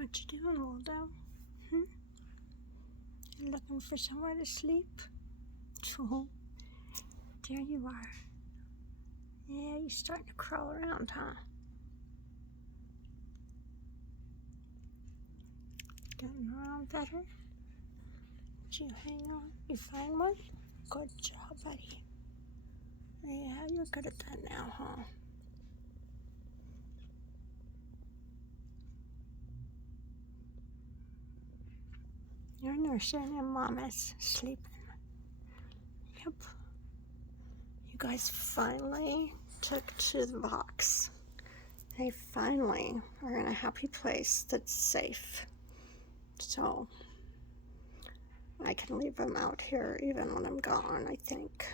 What you doing, Waldo? Hmm? You looking for somewhere to sleep? Oh, there you are. Yeah, you're starting to crawl around, huh? Getting around better? Did you hang on? You find one? Good job, buddy. Yeah, you're good at that now, huh? You're nursing and Mama's sleeping. Yep. You guys finally took to the box. They finally are in a happy place that's safe. So I can leave them out here even when I'm gone, I think.